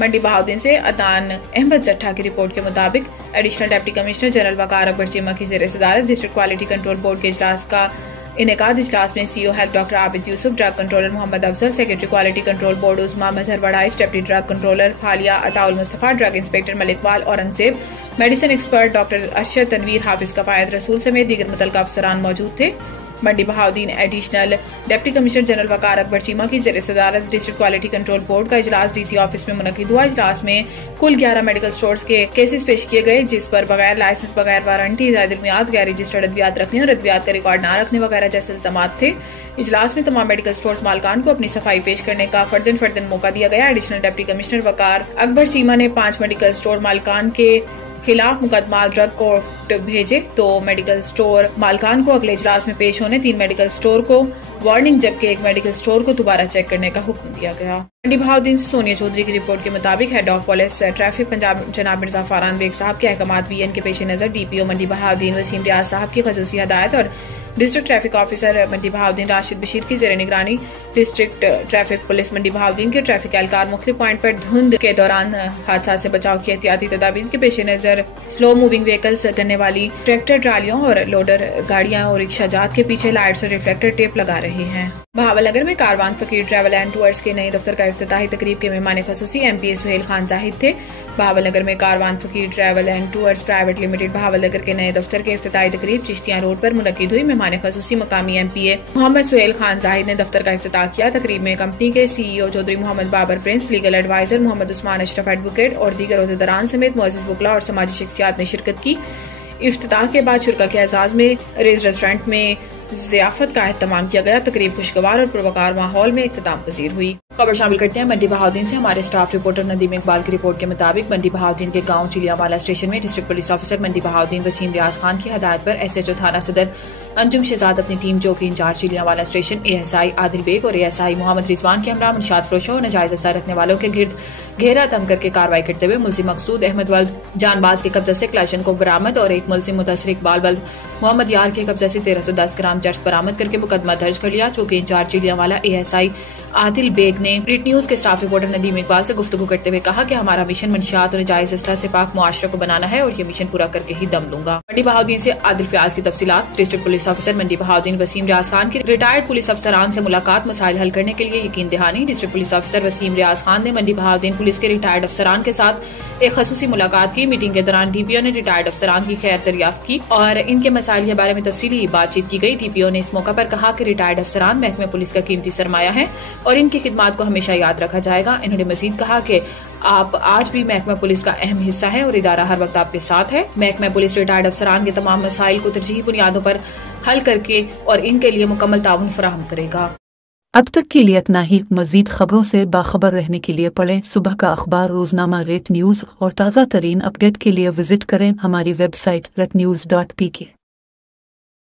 منڈی بہاؤدین سے عدنان احمد جٹھا کی رپورٹ کے مطابق additional deputy commissioner general Waqar Akbar Cheema کی زیر صدارت ڈسٹرکٹ کوالٹی کنٹرول بورڈ کے اجلاس کا انعقاد۔ اجلاس میں سی او ہیلتھ ڈاکٹر عابد یوسف، ڈرگ کنٹرولر محمد افضل، سیکرٹری کوالٹی کنٹرول بورڈ عظمیٰ مظہر وڑائچ، ڈپٹی ڈرگ کنٹرولر حالیہ عطاء المصطفیٰ، ڈرگ انسپیکٹر ملک وال Aurangzeb, medicine expert doctor Arshad Tanveer, حافظ کفایت رسول سمیت دیگر متعلقہ افسران موجود تھے۔ Mandi Bahauddin additional deputy commissioner general Waqar Akbar Cheema کی زیر صدارت ڈسٹرکٹ کوالٹی کنٹرول بورڈ کا اجلاس ڈی سی آفس میں منعقد ہوا۔ اجلاس میں کل 11 میڈیکل سٹورز کے کیسز پیش کیے گئے، جس پر بغیر لائسنس، بغیر وارنٹی، زائد المیعاد، غیر رجسٹرڈ ادویات رکھنے اور ادویات کا ریکارڈ نہ رکھنے وغیرہ جیسے الزامات تھے۔ اجلاس میں تمام میڈیکل سٹورز مالکان کو اپنی صفائی پیش کرنے کا فردن موقع دیا گیا۔ ایڈیشنل ڈپٹی کمشنر وقار اکبر چیمہ نے 5 میڈیکل سٹور مالکان کے خلاف مقدمات ڈرگ کورٹ بھیجے، 2 میڈیکل سٹور مالکان کو اگلے اجلاس میں پیش ہونے، 3 میڈیکل سٹور کو وارننگ جبکہ 1 میڈیکل سٹور کو دوبارہ چیک کرنے کا حکم دیا گیا۔ منڈی بہاؤدین سے سونیا چودھری کی رپورٹ کے مطابق head of police traffic Punjab جناب مرزا فاران بیگ صاحب کے احکامات وی این کے پیش نظر ڈی پی او منڈی بہاؤدین وسیم ریاض صاحب کی خصوصی ہدایت اور ڈسٹرکٹ ٹریفک آفیسر منڈی بہاؤدین راشد بشیر کی زیر نگرانی ڈسٹرکٹ ٹریفک پولیس منڈی بہاؤدین کے ٹریفک اہلکار مختلف پوائنٹ پر دھند کے دوران حادثات سے بچاؤ کی احتیاطی تدابیر کے پیش نظر سلو موونگ وہیکلز، گنے والی ٹریکٹر ٹرالیوں اور لوڈر گاڑیاں اور رکشہ جات کے پیچھے لائٹس اور ریفلیکٹر ٹیپ لگا رہے ہیں۔ بہاول نگر میں Karwan Faqir travel and tours کے نئے دفتر کا افتتاحی تقریب کے مہمان خصوصی M P A Sohail Khan Zahid تھے۔ بہاول نگر میں Karwan Faqir travel and tours private limited Bahawal Nagar کے نئے دفتر کے افتتاحی تقریب چشتیاں روڈ پر منعقد ہوئی۔ مہمان خصوصی مقامی ایم پی اے محمد سہیل خان زاہد نے دفتر کا افتتاح کیا۔ تقریب میں کمپنی کے سی ای او چودھری محمد Babar prince, legal adviser Muhammad Usman اشرف ایڈوکیٹ اور دیگر عہدیداران سمیت معزز وکلاء اور سماجی شخصیات نے شرکت کی۔ افتتاح کے بعد شرکاء کے اعزاز میں ریز ریسٹورنٹ میں ضیافت کا اہتمام کیا گیا۔ تقریب خوشگوار اور پروقار ماحول میں اختتام پذیر ہوئی۔ خبر شامل کرتے ہیں منڈی بہاؤدین سے۔ ہمارے اسٹاف رپورٹر ندیم اقبال کی رپورٹ کے مطابق منڈی بہاؤدین کے گاؤں چلیاوالا اسٹیشن میں ڈسٹرکٹ پولیس آفیسر منڈی بہاؤدین وسیم ریاض خان کی ہدایت پر ایس ایچ او تھانہ صدر انجم شہزاد اپنی ٹیم جو کہ in charge Chaliawala station A S I Adil Baig اور اے ایس آئی محمد رضوان کے ہمراہ منشیات فروشوں اور ناجائز اسلحہ رکھنے والوں کے گرد گھیرا تنگ کر کے کارروائی کرتے ہوئے ملزم مقصود احمد ولد جان باز کے قبضے سے کلاشن کو برآمد اور ایک ملزم متاثر اقبال ولد محمد یار کے قبضے سے 1310 گرام چرس برآمد کر کے مقدمہ درج کر لیا۔ چونکہ in charge Chaliawala A S I Adil Baig نے پریٹ نیوز کے اسٹاف رپورٹر ندیم اقبال سے گفتگو کرتے ہوئے کہا کہ ہمارا مشن منشیات اور ناجائز اسلحہ سے پاک معاشرے کو بنانا ہے اور یہ مشن پورا کر کے ہی دم لوں گا۔ منڈی بہاؤدین سے عادل فیاض کی تفصیلات۔ ڈسٹرکٹ پولیس آفیسر منڈی بہاؤدین وسیم ریاض خان کی ریٹائرڈ پولیس افسران سے ملاقات، مسائل حل کرنے کے لیے یقین دہانی۔ ڈسٹرکٹ پولیس آفیسر وسیم ریاض خان نے منڈی بہاؤدین پولیس کے ریٹائرڈ افسران کے ساتھ ایک خصوصی ملاقات کی۔ میٹنگ کے دوران ڈی پی او نے ریٹائرڈ افسران کی خیر دریافت کی اور ان کے مسائل کے بارے میں تفصیلی بات چیت کی گئی۔ ڈی پی او نے اس موقع پر کہا کہ ریٹائرڈ افسران محکمہ پولیس کا قیمتی سرمایہ ہیں اور ان کی خدمات کو ہمیشہ یاد رکھا جائے گا۔ انہوں نے مزید کہا کہ آپ آج بھی محکمہ پولیس کا اہم حصہ ہیں اور ادارہ ہر وقت آپ کے ساتھ ہے۔ محکمہ پولیس ریٹائرڈ افسران کے تمام مسائل کو ترجیحی بنیادوں پر حل کر کے اور ان کے لیے مکمل تعاون فراہم کرے گا۔ اب تک کے لیے اتنا ہی۔ مزید خبروں سے باخبر رہنے کے لیے پڑھیں صبح کا اخبار، روزنامہ ریٹ نیوز اور تازہ ترین اپڈیٹ کے لیے وزٹ کریں ہماری ویب سائٹ retnews.pk۔